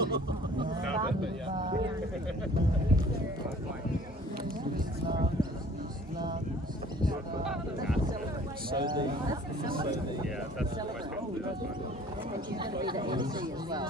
Yeah, that's the most people do. That's fine. And you're going to be the MC as well.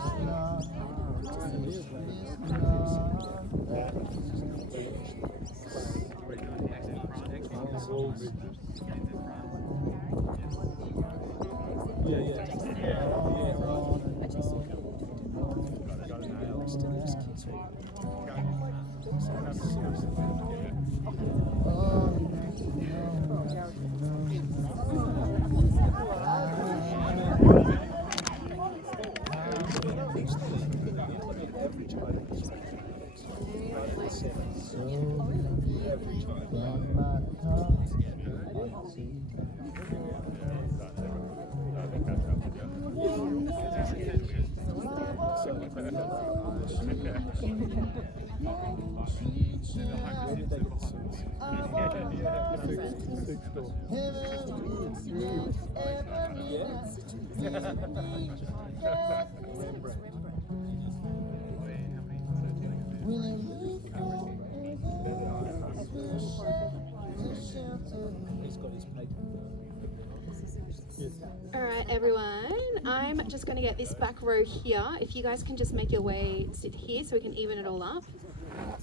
All right, everyone, I'm just going to get this back row here. If you guys can just make your way, sit here so we can even it all up.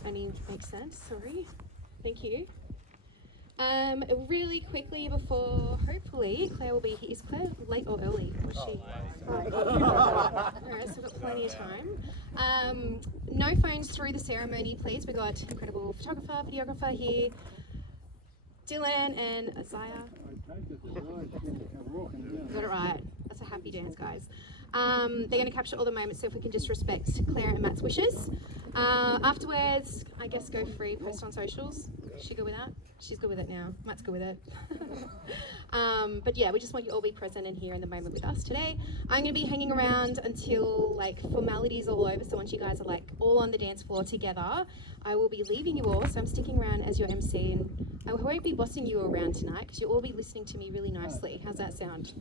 Only makes sense, sorry. Thank you. Really quickly before, hopefully, Claire will be here. Is Claire late or early? Was she? Alright, so we've got plenty of time. No phones through the ceremony, please. We've got incredible photographer, videographer here. Dylan and Isaiah. Got it right. That's a happy dance, guys. They're going to capture all the moments, so if we can just respect Claire and Matt's wishes. Afterwards, I guess go free, post on socials. Is she good with that? She's good with it now. Matt's good with it. But yeah, we just want you all to be present and here in the moment with us today. I'm going to be hanging around until like formalities all over. So once you guys are like all on the dance floor together, I will be leaving you all. So I'm sticking around as your MC, and I won't be bossing you around tonight because you'll all be listening to me really nicely. How's that sound?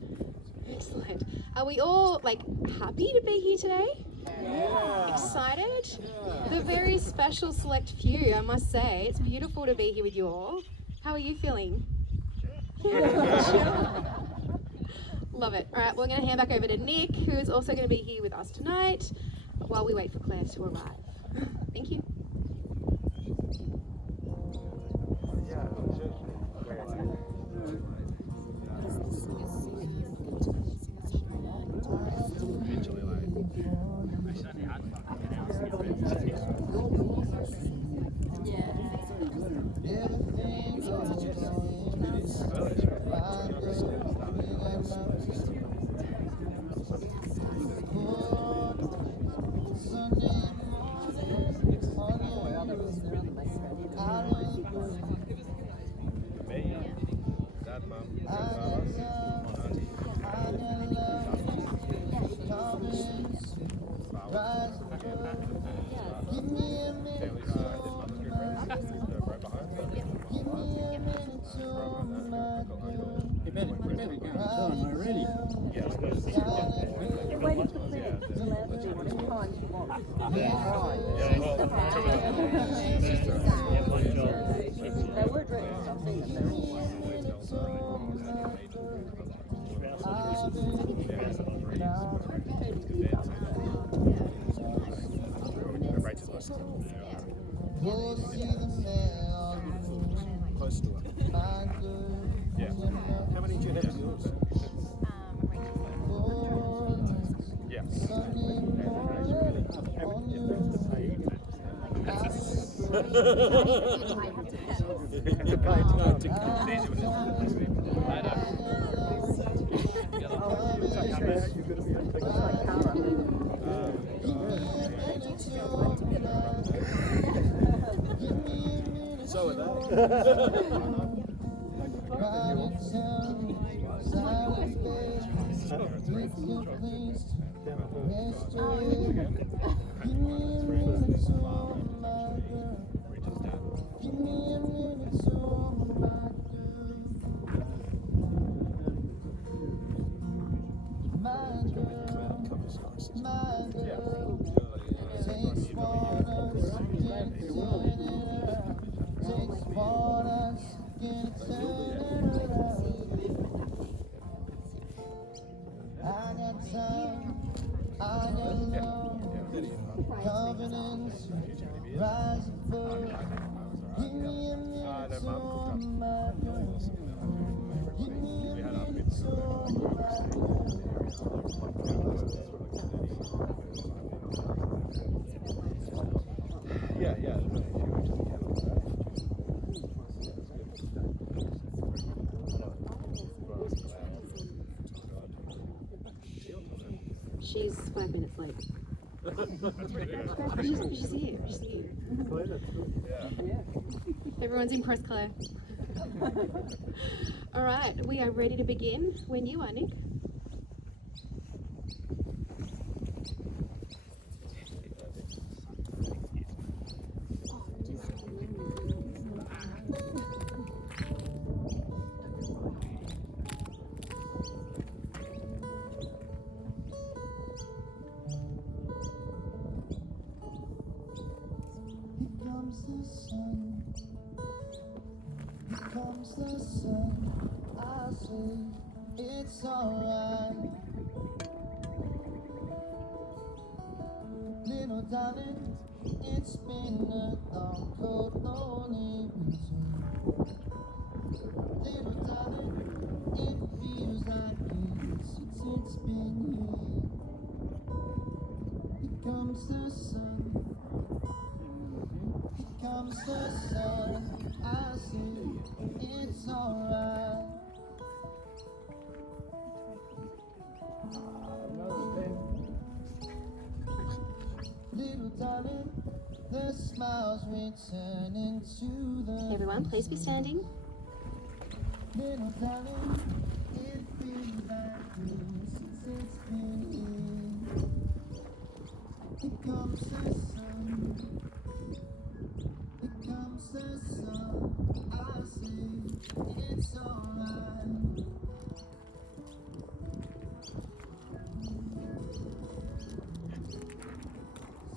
Excellent. Are we all like happy to be here today? Yeah. Excited? Yeah. The very special select few, I must say. It's beautiful to be here with you all. How are you feeling? Yeah. Love it. All right, we're going to hand back over to Nick, who is also going to be here with us tonight while we wait for Claire to arrive. Thank you. Close to it. Yeah. How many do you have in yours? Yeah. So are they. Yeah, yeah. She's 5 minutes late. She's here. She's here. Everyone's impressed, Claire. All right, we are ready to begin when you are, Nick. Comes the sun, I say it's alright. Little darling, it's been a long, cold, lonely winter. Little darling, it feels like years since it's been here. Here comes the sun. Here comes the sun. I see it's alright. Little darling, the smiles returning to the Everyone, please be standing. little darling, it feels like years since it's been here. Here comes the sun. Here comes the sun. I see it's alright.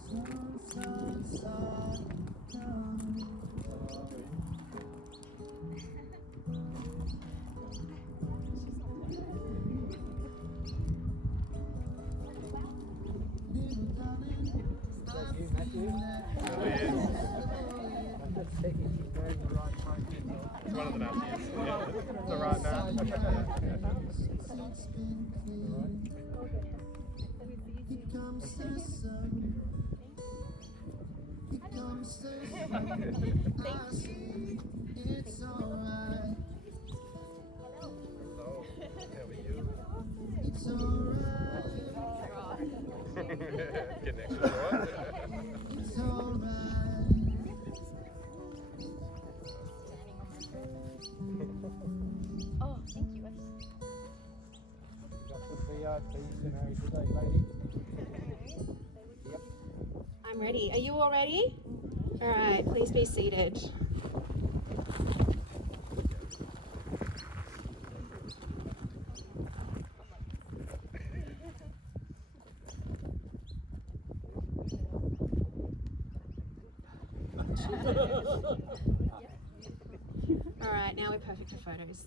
Sun, sun, sun, come. Little darling, I feel that It's one of the napkins. Yeah, the right now. it's been clear. Here comes the sun. Here comes the sun. I see it's alright. It's alright. Get next to it. It's alright. Oh, thank you. I'm ready. Are you all ready? All right, please be seated. All right, now we're perfect for photos.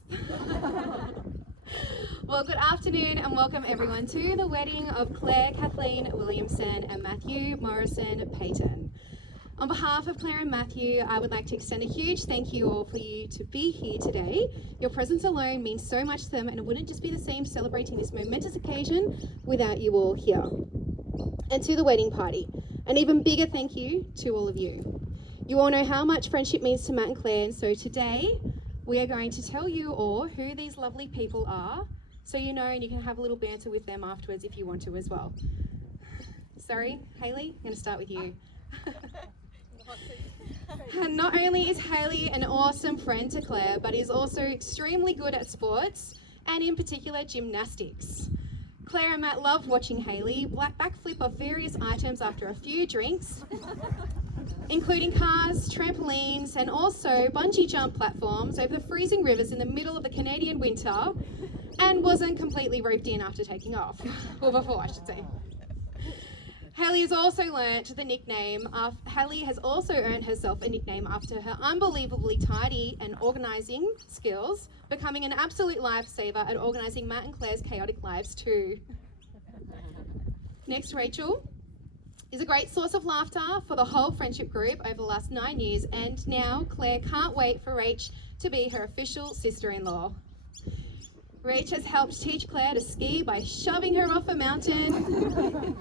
Well, good afternoon and welcome everyone to the wedding of Claire Kathleen Williamson and Matthew Morrison Payton. On behalf of Claire and Matthew, I would like to extend a huge thank you all for you to be here today. Your presence alone means so much to them, and it wouldn't just be the same celebrating this momentous occasion without you all here. And to the wedding party, an even bigger thank you to all of you. You all know how much friendship means to Matt and Claire, and so today we are going to tell you all who these lovely people are, so you know, and you can have a little banter with them afterwards if you want to as well. Sorry, Hayley, I'm going to start with you. Not only is Hayley an awesome friend to Claire, but is also extremely good at sports, and in particular gymnastics. Claire and Matt love watching Hayley backflip off various items after a few drinks, including cars, trampolines, and also bungee jump platforms over the freezing rivers in the middle of the Canadian winter, and wasn't completely roped in after taking off, or before I should say. Hayley has also learnt the nickname. Hayley has also earned herself a nickname after her unbelievably tidy and organising skills, becoming an absolute lifesaver at organising Matt and Claire's chaotic lives too. Next, Rachel is a great source of laughter for the whole friendship group over the last 9 years, and now Claire can't wait for Rach to be her official sister-in-law. Rach has helped teach Claire to ski by shoving her off a mountain,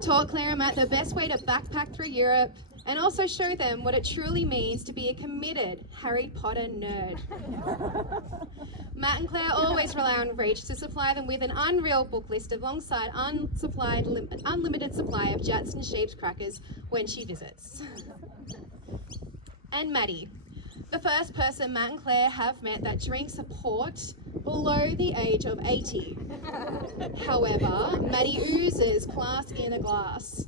taught Claire and Matt the best way to backpack through Europe, and also show them what it truly means to be a committed Harry Potter nerd. Matt and Claire always rely on Rach to supply them with an unreal book list alongside unlimited supply of Jats and Sheep's crackers when she visits. And Maddie, the first person Matt and Claire have met that drinks a port below the age of 80. However, Maddie oozes class in a glass.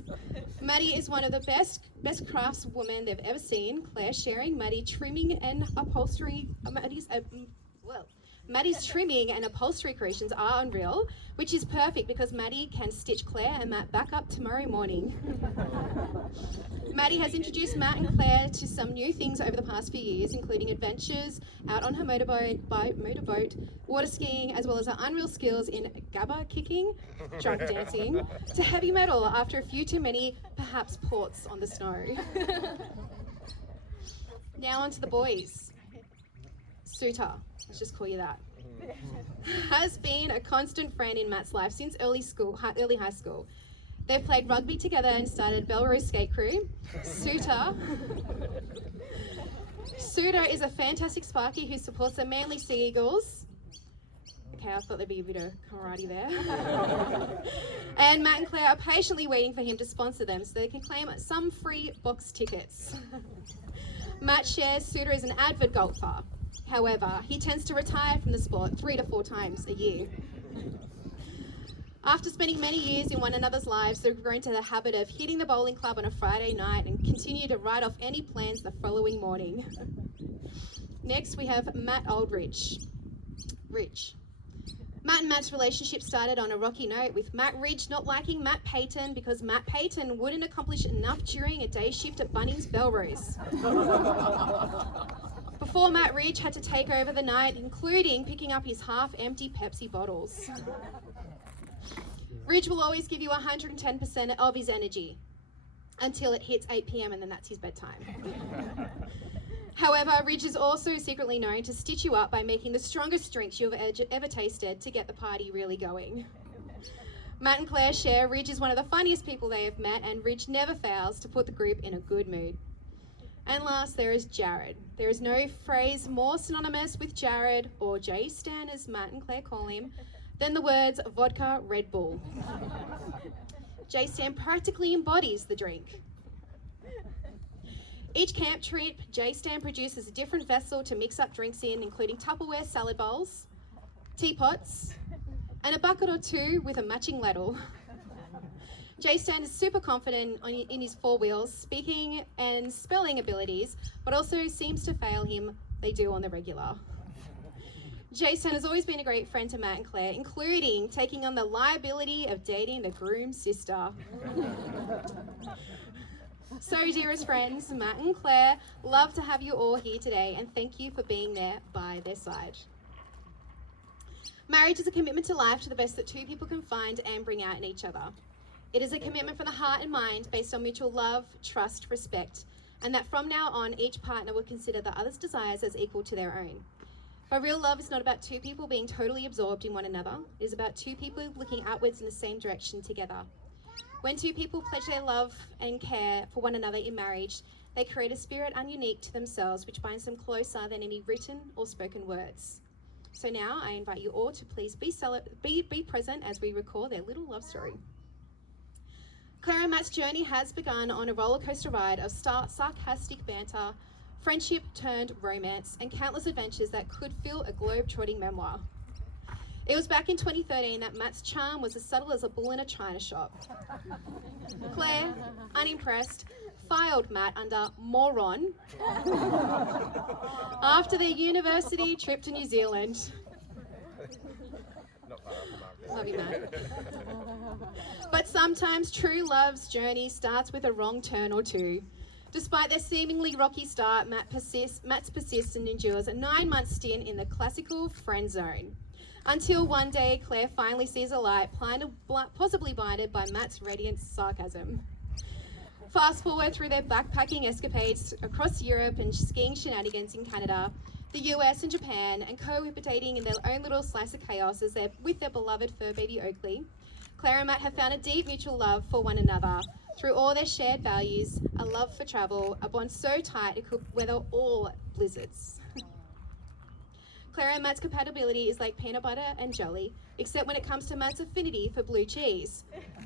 Maddie is one of the best craftswomen they've ever seen. Claire sharing Maddie's trimming and upholstery creations are unreal, which is perfect because Maddie can stitch Claire and Matt back up tomorrow morning. Maddie has introduced Matt and Claire to some new things over the past few years, including adventures out on her motorboat, water skiing, as well as her unreal skills in gabba kicking, drunk dancing, to heavy metal after a few too many, perhaps, ports on the snow. Now on to the boys. Suter, let's just call you that, has been a constant friend in Matt's life since early high school. They've played rugby together and started Belrose Skate Crew. Suter is a fantastic Sparky who supports the Manly Sea Eagles. Okay, I thought there'd be a bit of karate there. And Matt and Claire are patiently waiting for him to sponsor them so they can claim some free box tickets. Matt shares Suter is an avid golfer. However, he tends to retire from the sport 3 to 4 times a year. After spending many years in one another's lives, they've grown to the habit of hitting the bowling club on a Friday night and continue to write off any plans the following morning. Next, we have Matt Aldridge. Matt and Matt's relationship started on a rocky note, with Matt Ridge not liking Matt Payton because Matt Payton wouldn't accomplish enough during a day shift at Bunnings Belrose. Before Matt Ridge had to take over the night, including picking up his half-empty Pepsi bottles. Ridge will always give you 110% of his energy until it hits 8 p.m. and then that's his bedtime. However, Ridge is also secretly known to stitch you up by making the strongest drinks you've ever tasted to get the party really going. Matt and Claire share Ridge is one of the funniest people they have met, and Ridge never fails to put the group in a good mood. And last, there is Jared. There is no phrase more synonymous with Jared, or J-Stan as Matt and Claire call him, than the words vodka Red Bull. J-Stan practically embodies the drink. Each camp trip, J-Stan produces a different vessel to mix up drinks in, including Tupperware salad bowls, teapots, and a bucket or two with a matching ladle. J-Stan is super confident in his 4 wheels, speaking and spelling abilities, but also seems to fail him, they do on the regular. J-Stan has always been a great friend to Matt and Claire, including taking on the liability of dating the groom's sister. So, dearest friends, Matt and Claire, love to have you all here today, and thank you for being there by their side. Marriage is a commitment to life to the best that 2 people can find and bring out in each other. It is a commitment from the heart and mind based on mutual love, trust, respect, and that from now on, each partner will consider the other's desires as equal to their own. But real love is not about 2 people being totally absorbed in one another. It is about 2 people looking outwards in the same direction together. When 2 people pledge their love and care for one another in marriage, they create a spirit ununique to themselves, which binds them closer than any written or spoken words. So now I invite you all to please be present as we recall their little love story. Claire and Matt's journey has begun on a roller coaster ride of sarcastic banter, friendship turned romance, and countless adventures that could fill a globe-trotting memoir. It was back in 2013 that Matt's charm was as subtle as a bull in a china shop. Claire, unimpressed, filed Matt under moron after their university trip to New Zealand. Not far off the mark. Love you, Matt. But sometimes true love's journey starts with a wrong turn or two. Despite their seemingly rocky start, Matt persists and endures a 9-month stint in the classical friend zone. Until one day, Claire finally sees a light, possibly blinded by Matt's radiant sarcasm. Fast forward through their backpacking escapades across Europe and skiing shenanigans in Canada, the US and Japan, and cohabitating in their own little slice of chaos as they're with their beloved fur baby Oakley, Claire and Matt have found a deep mutual love for one another through all their shared values, a love for travel, a bond so tight it could weather all blizzards. Claire and Matt's compatibility is like peanut butter and jelly, except when it comes to Matt's affinity for blue cheese.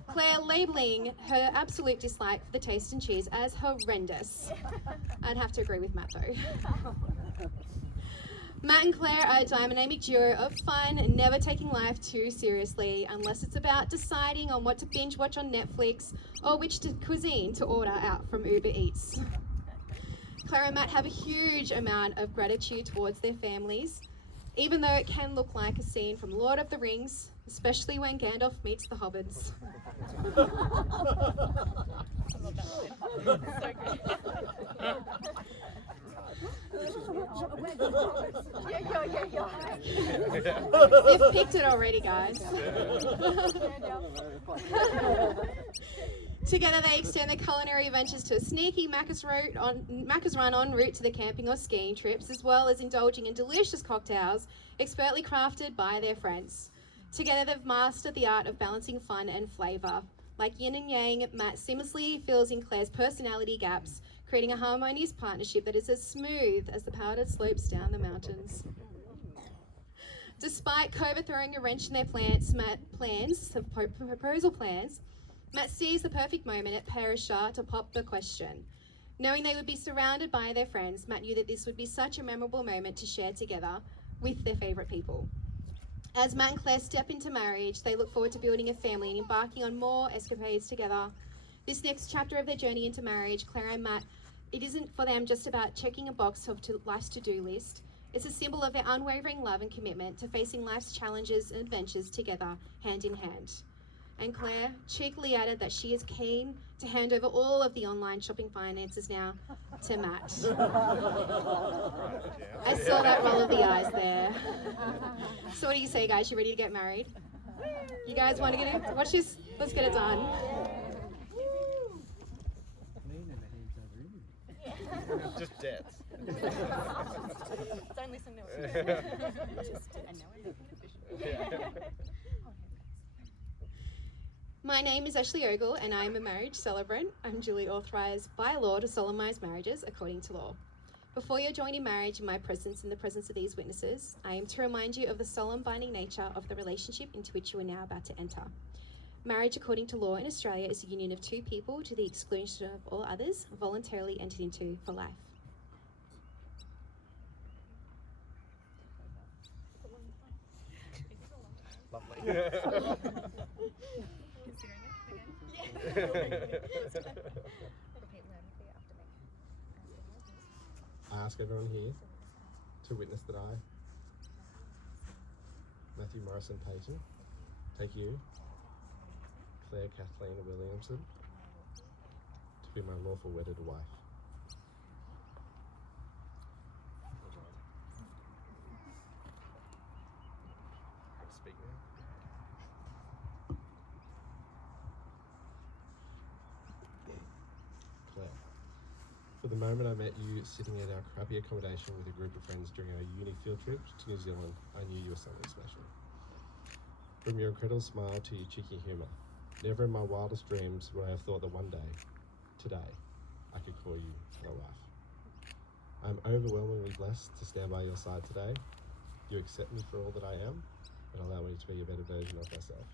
Claire labeling her absolute dislike for the taste in cheese as horrendous. I'd have to agree with Matt though. Matt and Claire are a dynamic duo of fun and never taking life too seriously unless it's about deciding on what to binge watch on Netflix or which cuisine to order out from Uber Eats. Claire and Matt have a huge amount of gratitude towards their families, even though it can look like a scene from Lord of the Rings, especially when Gandalf meets the hobbits. You've picked it already, guys. Together they extend their culinary adventures to a sneaky Macca's run en route to the camping or skiing trips, as well as indulging in delicious cocktails expertly crafted by their friends. Together they've mastered the art of balancing fun and flavour. Like yin and yang, Matt seamlessly fills in Claire's personality gaps, creating a harmonious partnership that is as smooth as the powdered slopes down the mountains. Despite COVID throwing a wrench in their proposal plans, Matt sees the perfect moment at Perisher to pop the question. Knowing they would be surrounded by their friends, Matt knew that this would be such a memorable moment to share together with their favourite people. As Matt and Claire step into marriage, they look forward to building a family and embarking on more escapades together. This next chapter of their journey into marriage, Claire and Matt, it isn't for them just about checking a box of life's to-do list. It's a symbol of their unwavering love and commitment to facing life's challenges and adventures together, hand in hand. And Claire cheekily added that she is keen to hand over all of the online shopping finances now to Matt. I saw that roll of the eyes there. So what do you say, guys? You ready to get married? You guys want to get in? Watch this. Let's get it done. Just debts. Don't listen to it. My name is Ashley Ogle and I am a marriage celebrant. I'm duly authorised by law to solemnise marriages according to law. Before you're joined in marriage in my presence and the presence of these witnesses, I am to remind you of the solemn binding nature of the relationship into which you are now about to enter. Marriage according to law in Australia is a union of two people to the exclusion of all others, voluntarily entered into for life. Lovely. I ask everyone here to witness that I, Matthew Morrison Payton, take you, Claire Kathleen Williamson, to be my lawful wedded wife. Speak now. Claire, for the moment I met you sitting at our crappy accommodation with a group of friends during our uni field trip to New Zealand, I knew you were something special. From your incredible smile to your cheeky humour, never in my wildest dreams would I have thought that one day, today, I could call you my wife. I am overwhelmingly blessed to stand by your side today. You accept me for all that I am and allow me to be a better version of myself.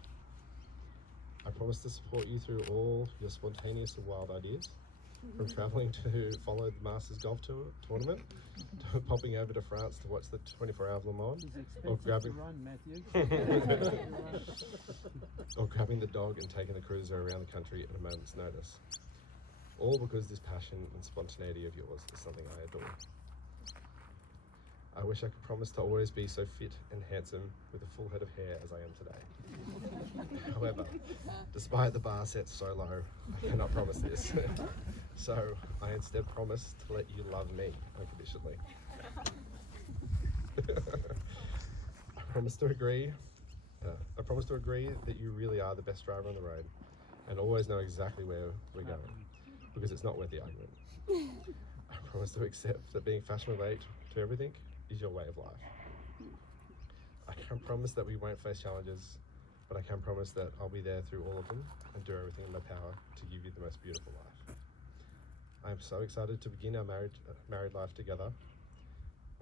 I promise to support you through all your spontaneous and wild ideas, from travelling to follow the Masters Golf Tournament, to popping over to France to watch the 24 Hours Le Mans, or grabbing or grabbing the dog and taking the cruiser around the country at a moment's notice. All because this passion and spontaneity of yours is something I adore. I wish I could promise to always be so fit and handsome with a full head of hair as I am today. However, despite the bar set so low, I cannot promise this. So I instead promise to let you love me unconditionally. I promise to agree that you really are the best driver on the road and always know exactly where we're going, because it's not worth the argument. I promise to accept that being fashionably late to everything is your way of life. I can't promise that we won't face challenges, but I can promise that I'll be there through all of them and do everything in my power to give you the most beautiful life. I am so excited to begin our married life together.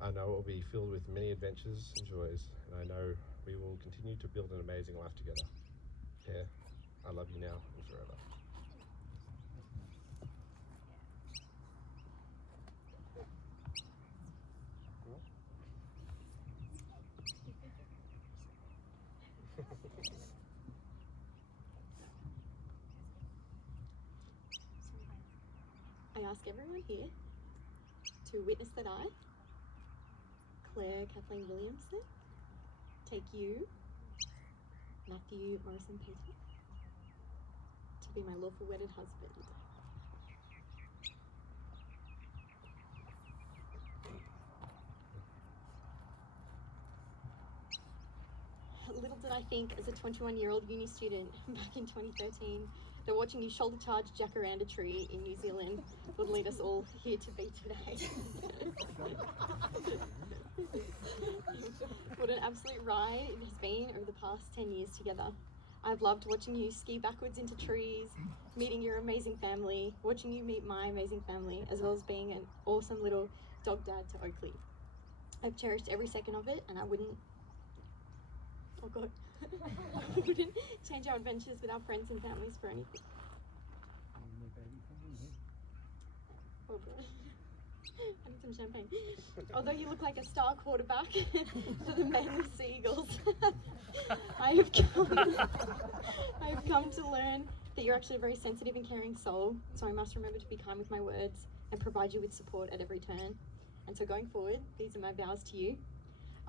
I know it will be filled with many adventures and joys, and I know we will continue to build an amazing life together. Pair, I love you now and forever. I ask everyone here to witness that I, Claire Kathleen Williamson, take you, Matthew Morrison Peter, to be my lawful wedded husband. Little did I think as a 21-year-old uni student back in 2013 that watching you shoulder charge jacaranda tree in New Zealand would lead us all here to be today. What an absolute ride it has been over the past 10 years together. I've loved watching you ski backwards into trees, meeting your amazing family, watching you meet my amazing family, as well as being an awesome little dog dad to Oakley. I've cherished every second of it, and I wouldn't change our adventures with our friends and families for anything. Oh, God. I need some champagne. Although you look like a star quarterback for the Manly Sea Eagles, I have come to learn that you're actually a very sensitive and caring soul, so I must remember to be kind with my words and provide you with support at every turn. And so going forward, these are my vows to you.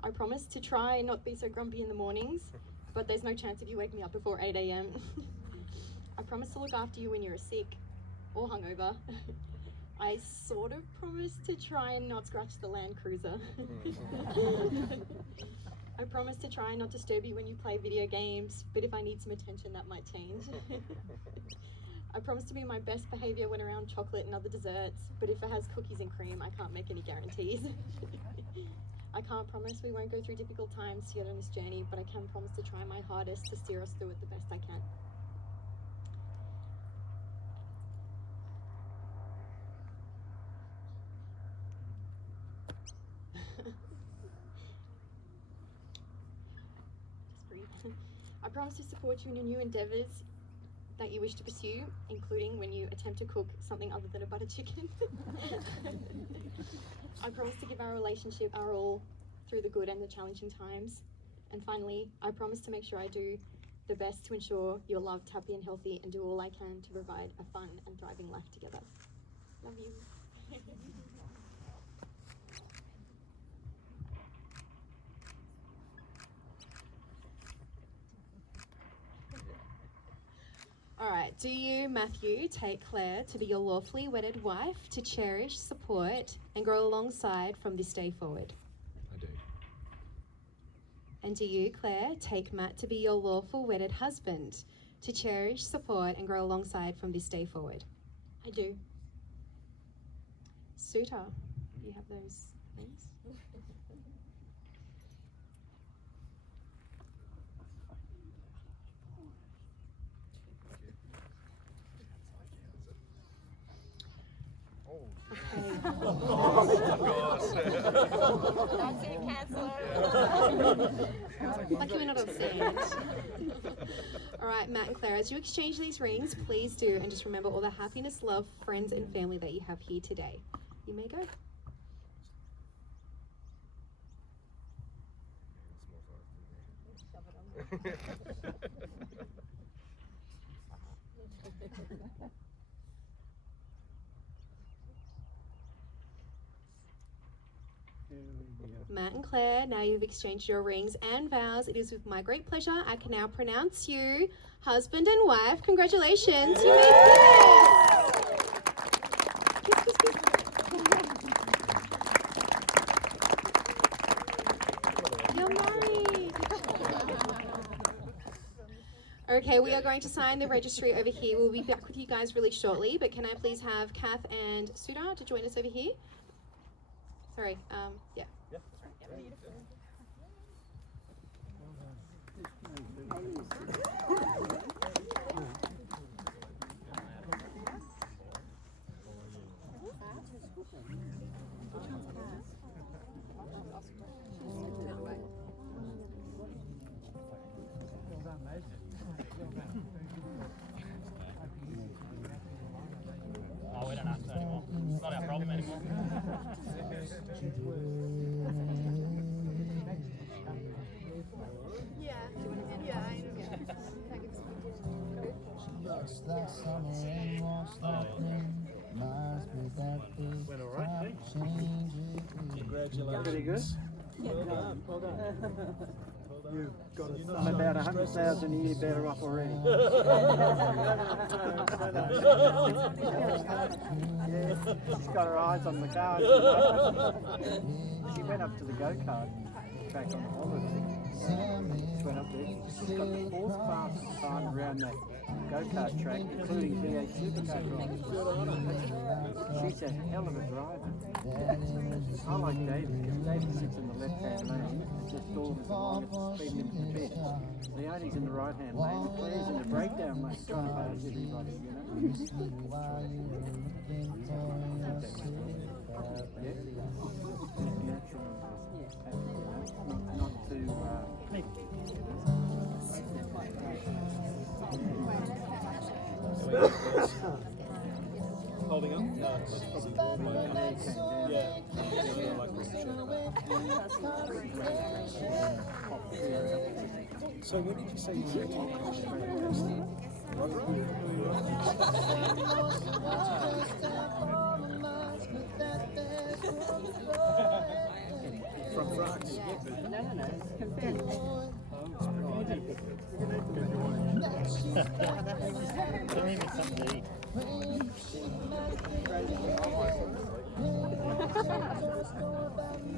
I promise to try and not be so grumpy in the mornings, but there's no chance of you waking me up before 8 a.m. I promise to look after you when you're sick or hungover. I sort of promise to try and not scratch the Land Cruiser. I promise to try and not disturb you when you play video games, but if I need some attention, that might change. I promise to be my best behavior when around chocolate and other desserts, but if it has cookies and cream, I can't make any guarantees. I can't promise we won't go through difficult times together on this journey, but I can promise to try my hardest to steer us through it the best I can. Just breathe. I promise to support you in your new endeavours that you wish to pursue, including when you attempt to cook something other than a butter chicken. I promise to give our relationship our all through the good and the challenging times. And finally, I promise to make sure I do the best to ensure you're loved, happy and healthy, and do all I can to provide a fun and thriving life together. Love you. All right, do you, Matthew, take Claire to be your lawfully wedded wife to cherish, support, and grow alongside from this day forward? I do. And do you, Claire, take Matt to be your lawful wedded husband to cherish, support, and grow alongside from this day forward? I do. Suitor, you have those things? That's it, cancel. Lucky we're not on sand. All right, Matt and Claire, as you exchange these rings, please do, and just remember all the happiness, love, friends, and family that you have here today. You may go. Matt and Claire, now you've exchanged your rings and vows. It is with my great pleasure I can now pronounce you husband and wife. Congratulations, you made this! Kiss, kiss, kiss. You're married. Okay, we are going to sign the registry over here. We'll be back with you guys really shortly, but can I please have Kath and Sudha to join us over here? Sorry. Yeah. Oh, we don't have to anymore. It's not our problem anymore. Looks like summer and walks like rain. Must be that big. Went all right, Change it. Congratulations. Pretty good. Well done. Well done. You've got You're not I'm about showing 100,000 a year better off already. Yeah, she's got her eyes on the cars. She went up to the go-kart track on holiday. She went up there. She's got the 4th fastest time around that go-kart track, including V8 supercar drivers. She's a hell of a driver. I like David, because David sits in the left-hand lane and just dawdles along at the speed limit a bit. Leonie's in the right-hand lane, Claire's in the breakdown lane, trying to pass everybody, you know? Yeah. Natural. Not too... Holding up? No, that's probably warm. Yeah. So when did you say you from France?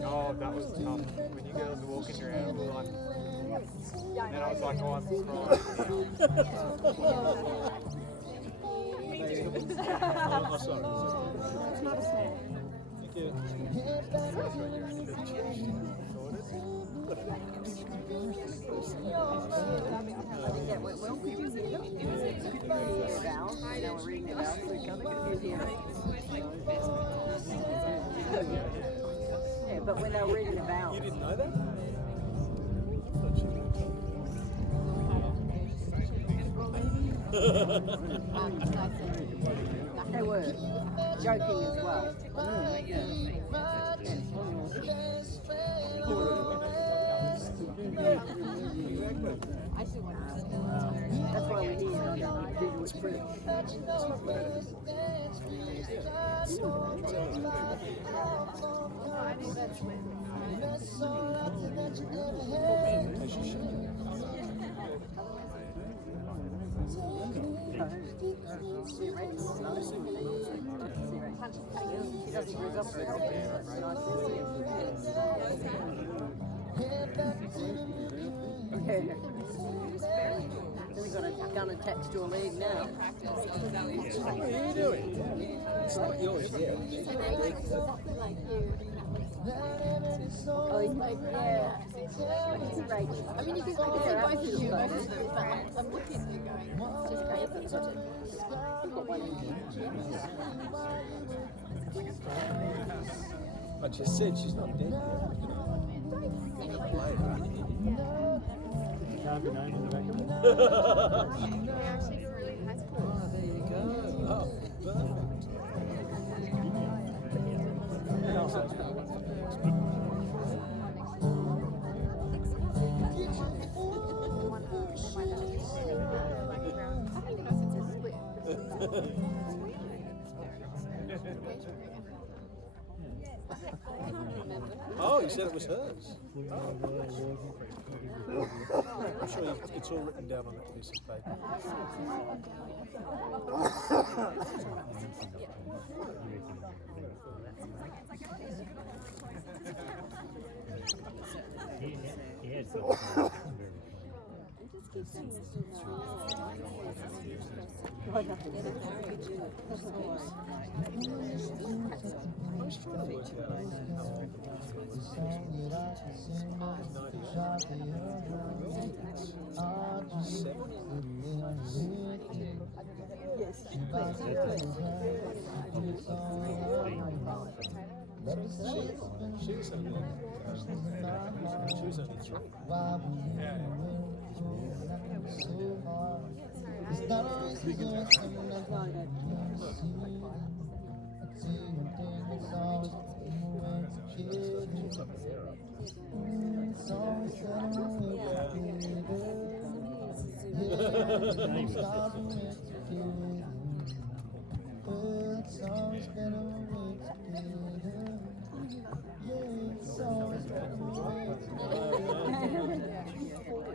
Oh, that was tough. When you girls were walking around, we were like, and then I was like, oh, I'm subscribed. Oh, sorry. It's not a snack. Thank you. I think that went well. Could you hear them? Could you hear the vows? They were reading the vows. Could you hear them? Yeah, but when they were reading the vows. You didn't know that? They were joking as well. That's why we're here on individual proof. She doesn't use up for Then we've got a gun attached to a leg now. What are you doing? It's not yours yet. Oh, he's like, yeah. It's great. I mean, you can see both of you, but I'm looking at you going, it's just crazy. We've got one in I just said she's not dead yet. Can't be named on the back of it. Oh, there you go. Oh, perfect. Oh, you said it was hers. I'm sure it's all written down on that piece of paper. I was trying to work out. She was only three.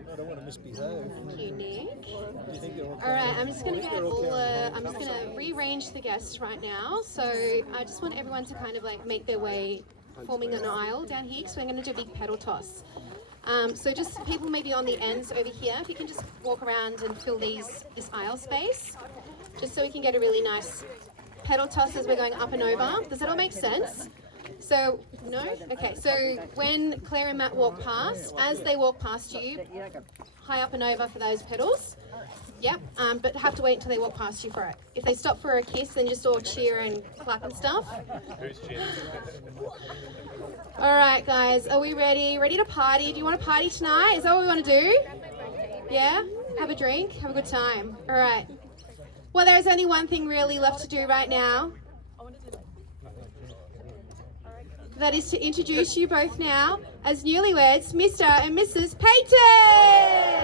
I don't want to misbehave. Thank you, Nick. Do you think they're all All right, I'm just going to get all I'm just going to rearrange the guests right now. So I just want everyone to kind of like make their way, forming an aisle down here, because we're going to do a big pedal toss. So just people maybe on the ends over here, if you can just walk around and fill this aisle space, just so we can get a really nice pedal toss as we're going up and over. Does that all make sense? So, no? Okay, so when Claire and Matt walk past, as they walk past you, high up and over for those pedals. Yep, but have to wait until they walk past you for it. If they stop for a kiss, then just all cheer and clap and stuff. Who's cheering? All right, guys, are we ready? Ready to party? Do you want to party tonight? Is that what we want to do? Yeah? Have a drink? Have a good time. All right. Well, there's only one thing really left to do right now. That is to introduce you both now as newlyweds, Mr. and Mrs. Payton!